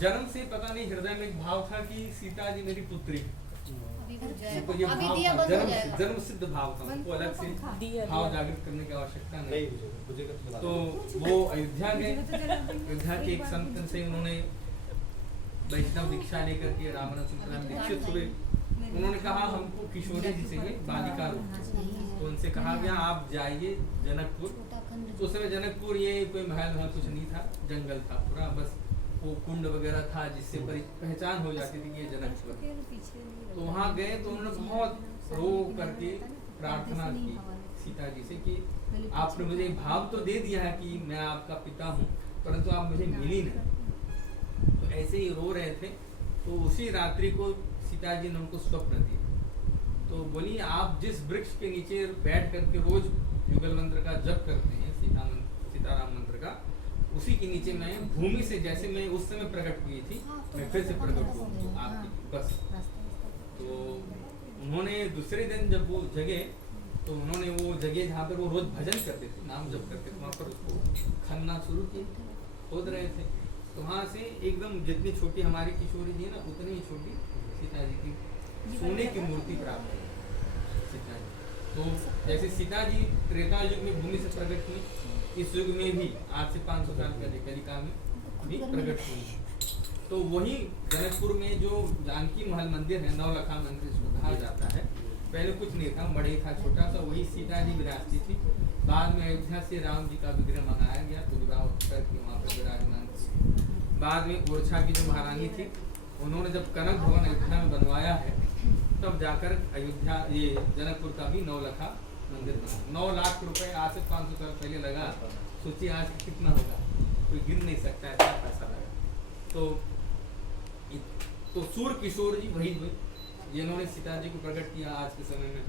जन्म से पता नहीं हृदय में एक भाव था कि सीता जी मेरी पुत्री, उनको ये अभी भाव दिया था, बंद हो जाएगा। जन्म सिद्ध भाव था, उनको अलग से भाव जागृत करने की आवश्यकता नहीं। तो वो अयोध्या गए, अयोध्या के एक संत से उन्होंने वैष्णव दीक्षा लेकर के रामानुज दीक्षित हुए। उन्होंने कहा हमको किशोरी जी चाहिए, बालिका रूप, तो उनसे कहा गया आप जाइए जनकपुर। तो उस समय जनकपुर ये कोई महल वहल कुछ नहीं था, जंगल था पूरा, बस वो कुंड वगैरह था जिससे पहचान हो जाती थी ये जनकपुर। तो वहाँ गए तो उन्होंने बहुत रो करके प्रार्थना की सीता जी से कि आपने मुझे भाव तो दे दिया है कि मैं आपका पिता हूँ, परंतु आप मुझे मिली नहीं। तो ऐसे ही रो रहे थे। तो उसी रात्रि को सीता जी ने उनको स्वप्न दिया। तो बोली आप जिस वृक्ष के नीचे बैठ करके रोज युगल मंत्र का जप करते हैं, सीताराम मंत्र का, उसी के नीचे मैं भूमि से जैसे मैं उस समय प्रकट की थी मैं फिर से प्रकट हूँ आपकी बस। तो उन्होंने दूसरे दिन जब वो जगे तो उन्होंने वो जगह जहाँ पर वो रोज भजन करते थे, नाम जप करते थे, वहाँ पर उसको खनना शुरू किया, खोद रहे थे। तो वहाँ से एकदम जितनी छोटी हमारी किशोरी जी है ना, उतनी ही छोटी सीता जी की सोने की मूर्ति प्राप्त हुई सीता जी। तो जैसे सीता जी त्रेता युग में भूमि से प्रकट हुई, इस युग में भी आज से 500 साल पहले कलिका में भी प्रकट हुई। तो वही जनकपुर में जो जानकी महल मंदिर है, नवलखा मंदिर इसको कहा जाता है, पहले कुछ नहीं था, बड़े था छोटा सा, वही सीता जी विराजती थी। बाद में अयोध्या से राम जी का विग्रह मंगाया गया तो विवाह करके वहाँ पर विराजमान थी। बाद में ओरछा की जो महारानी थी उन्होंने जब कनक भवन अयोध्या में बनवाया है तब जाकर अयोध्या ये जनकपुर का भी नवलखा मंदिर बना। 9 लाख रुपए आज से 500 साल पहले लगा, सोचिए आज कितना होगा, कोई गिन नहीं सकता है क्या पैसा लगा। तो सूर किशोर जी वही हुए जिन्होंने सीता जी को प्रकट किया आज के समय में।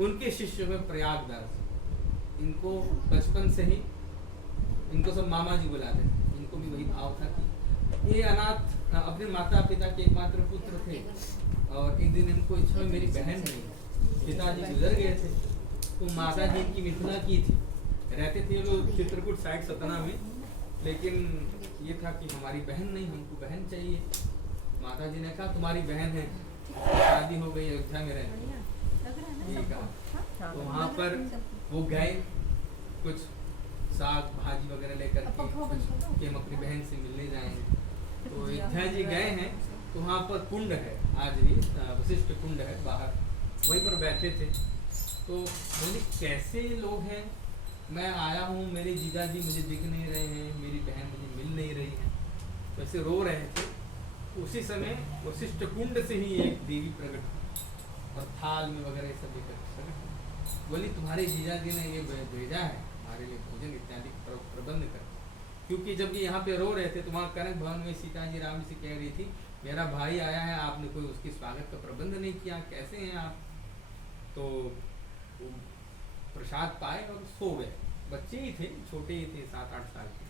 उनके शिष्य हुए प्रयागदास, इनको बचपन से ही इनको सब मामा जी बुलाते थे। इनको भी वही भाव था कि ये अनाथ अपने माता पिता के एकमात्र पुत्र थे और एक दिन इनको इच्छा में मेरी बहन नहीं, पिताजी गुजर गए थे तो माता जी इनकी मिथिला की थी, रहते थे लोग चित्रकूट साइड सतना में, लेकिन ये था कि हमारी बहन नहीं, हमको बहन चाहिए। माता जी ने कहा तुम्हारी बहन है, शादी हो गई, अयोध्या में रहने, ये कहा। तो वहाँ पर वो गए, कुछ साग भाजी वगैरह लेकर के कि हम अपनी बहन से मिलने जाएंगे। तो अयोध्या जी गए हैं तो वहाँ पर कुंड है, आज भी वशिष्ठ कुंड है बाहर, वहीं पर बैठे थे। तो बोले कैसे लोग हैं, मैं आया हूँ, मेरे जीजा जी मुझे दिख नहीं रहे हैं, मेरी बहन मुझे मिल नहीं रही है, तो ऐसे रो रहे थे। उसी समय वशिष्ठ कुंड से ही एक देवी प्रकट और थाल में वगैरह सब लेकर बोली तुम्हारे जीजा जी ने ये भेजा है हमारे लिए भोजन इत्यादि प्रबंध कर। क्योंकि जब ये यहाँ पे रो रहे थे तो वहाँ कनक भवन में सीता जी राम जी से कह रही थी मेरा भाई आया है, आपने कोई उसके स्वागत का प्रबंध नहीं किया, कैसे हैं आप। तो प्रसाद पाए और सो गए, बच्चे ही थे, छोटे ही थे, 7-8 साल के।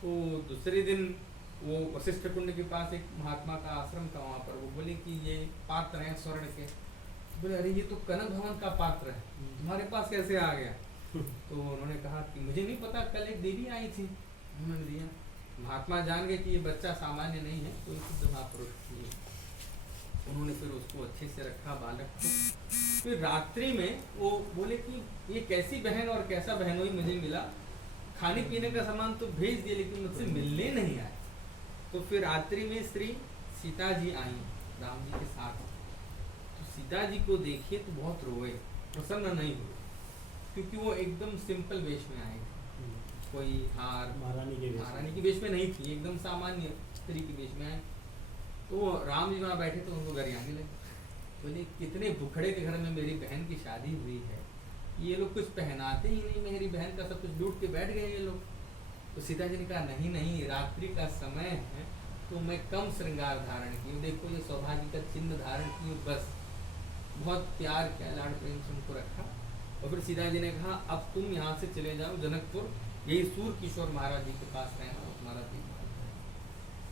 तो दूसरे दिन वो वशिष्ठ कुंड के पास एक महात्मा का आश्रम था, वहाँ पर वो बोले कि ये पात्र हैं स्वर्ण के। बोले अरे ये तो कनक भवन का पात्र है, तुम्हारे पास कैसे आ गया। तो उन्होंने कहा कि मुझे नहीं पता, कल एक देवी आई थी, उन्होंने दिया। महात्मा जान गए कि ये बच्चा सामान्य नहीं है, कोई शुद्ध महापुरुष नहीं। उन्होंने फिर उसको अच्छे से रखा बालक को। फिर रात्रि में वो बोले कि ये कैसी बहन और कैसा बहनोई मुझे मिला, खाने पीने का सामान तो भेज दिए लेकिन मुझसे मिलने नहीं आए। तो फिर रात्रि में श्री सीता जी आई राम जी के साथ। तो सीता जी को देखिए तो बहुत रोए, प्रसन्न नहीं हुए, क्योंकि वो एकदम सिंपल वेश में आए थे, कोई हार महारानी के वेश में नहीं थी, एकदम सामान्य स्त्री के वेश में आए। तो राम जी वहाँ बैठे तो उनको गरियाने लगे, बोले कितने भुखड़े के घर में मेरी बहन की शादी हुई है, ये लोग कुछ पहनाते ही नहीं, मेरी बहन का सब कुछ लूट के बैठ गए ये लोग। तो सीता जी ने कहा नहीं नहीं, रात्रि का समय है तो मैं कम श्रृंगार धारण की हूँ, देखो ये सौभाग्य का चिन्ह धारण की हूँ, बस। बहुत प्यार किया, लाड़ प्रेम से उनको रखा। और फिर सीता जी ने कहा अब तुम यहाँ से चले जाओ जनकपुर, यही सूर किशोर महाराज जी के पास रहना, तुम्हारा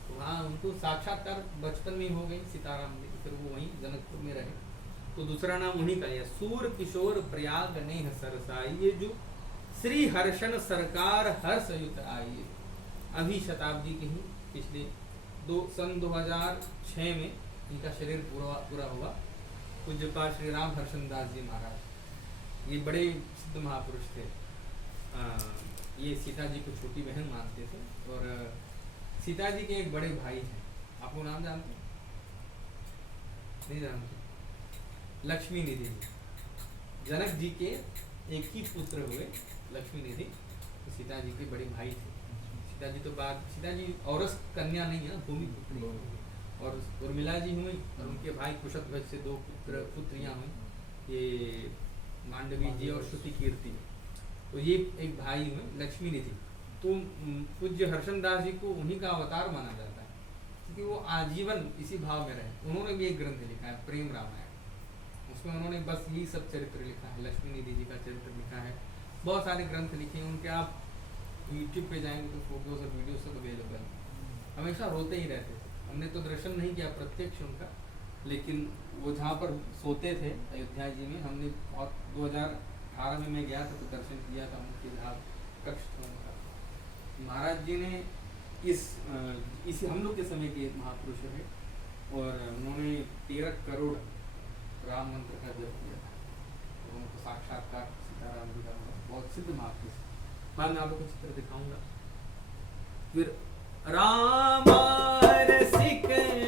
तो वहाँ उनको साक्षात्कार बचपन में हो गई सीताराम जी, फिर वो वहीं जनकपुर में रहे। तो दूसरा नाम उन्हीं का है, सूर किशोर प्रयाग नेह सरसाई, ये जो श्री हर्षण सरकार हर्षयुत आई, अभी शताब्दी के ही पिछले सन 2006 में इनका शरीर पूरा हुआ। पूज्यपाल श्री राम हर्षण दास जी महाराज, ये बड़े सिद्ध महापुरुष थे। ये सीता जी को छोटी बहन मानते थे और सीता जी के एक बड़े भाई हैं, आपको नाम जानते हैं? नहीं जानते? लक्ष्मी निधि। जनक जी के एक ही पुत्र हुए लक्ष्मी निधि, तो सीता जी के बड़े भाई थे। सीता जी तो बाद, सीता जी औरस कन्या नहीं है ना, भूमि पुत्री, और उर्मिला जी हुई और उनके भाई कुशध्वज से 2 पुत्रियां हुई, ये मांडवी जी और श्रुति कीर्ति। तो ये एक भाई हुए लक्ष्मी निधि। तो पूज्य हर्षण दास जी को उन्हीं का अवतार माना जाता है, क्योंकि वो आजीवन इसी भाव में रहे। उन्होंने भी एक ग्रंथ लिखा है प्रेम रामायण, उसमें उन्होंने बस यही सब चरित्र लिखा है, लक्ष्मी निधि जी का चरित्र लिखा है। बहुत सारे ग्रंथ लिखे हैं उनके, आप यूट्यूब पे जाएंगे तो फोटोज और वीडियो सब अवेलेबल है। हमेशा रोते ही रहते थे। हमने तो दर्शन नहीं किया प्रत्यक्ष उनका, लेकिन वो जहाँ पर सोते थे अयोध्या जी में, हमने और 2018 में मैं गया था तो दर्शन किया था उनके जहाँ कक्ष था उनका। महाराज जी ने इस हम लोग के समय के एक महापुरुष है, और उन्होंने 13 करोड़ राम मंत्र का जप किया था, तो उनको साक्षात्कार सीताराम जी का बहुत सिद्ध महापुरुष। बाद में आप लोग को चित्र दिखाऊंगा। फिर रामा